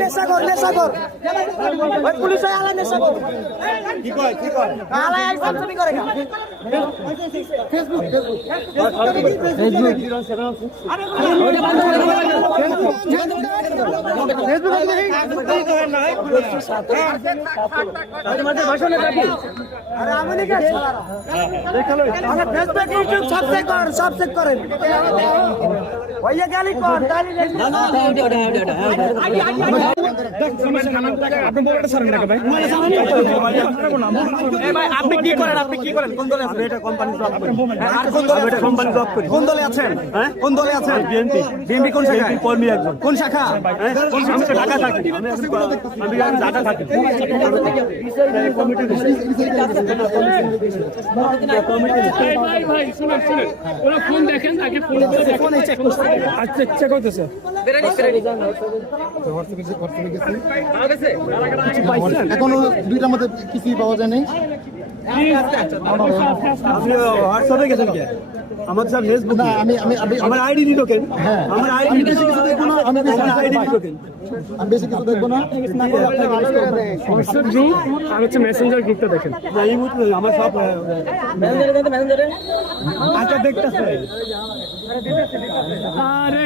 নেশাগর নেশাগর police আলা নেশাগর কি কয় কি কয় আলা এই ফাংশনই করে আরে ফেসবুক সব চেক করেন সব চেক করেন ওইয়া গালি কর গালি আপনি কি করেন? আপনি কি করেন? কোন দলে আছেন? এটা কোম্পানি জব করি আর কোন দলে এটা কোম্পানি জব করি কোন দলে আছেন? হ্যাঁ? কোন দলে আছেন? বিএনপি বিএনপি কোন শাখা কর্মী একজন। কোন শাখা? কোন শাখা ঢাকা থাকি। আমি আমি আমি ঢাকা থাকি। ভাই ভাই ভাই শুনুন শুনুন। ওরা ফোন দেখেন আগে ফোন করে দেখেন। আচ্ছা চেক করতেছে। এখনও দুইটার মধ্যে কিছুই পাওয়া যায় নাই। আপনি হোয়াটসঅ্যাপে গেছেন কি? আমার সব ফেসবুক না আমি আমি আমি আমার আইডি কেন হ্যাঁ। আমার আইডি কিছু দেখব না আমি আমার আইডি দিল কেন আমি বেশি কিছু দেখব না। হোয়াটসঅ্যাপ গ্রুপ আর হচ্ছে মেসেঞ্জার গ্রুপটা দেখেন। না এই মুহূর্তে আমার সব আচ্ছা দেখতেছে আরে।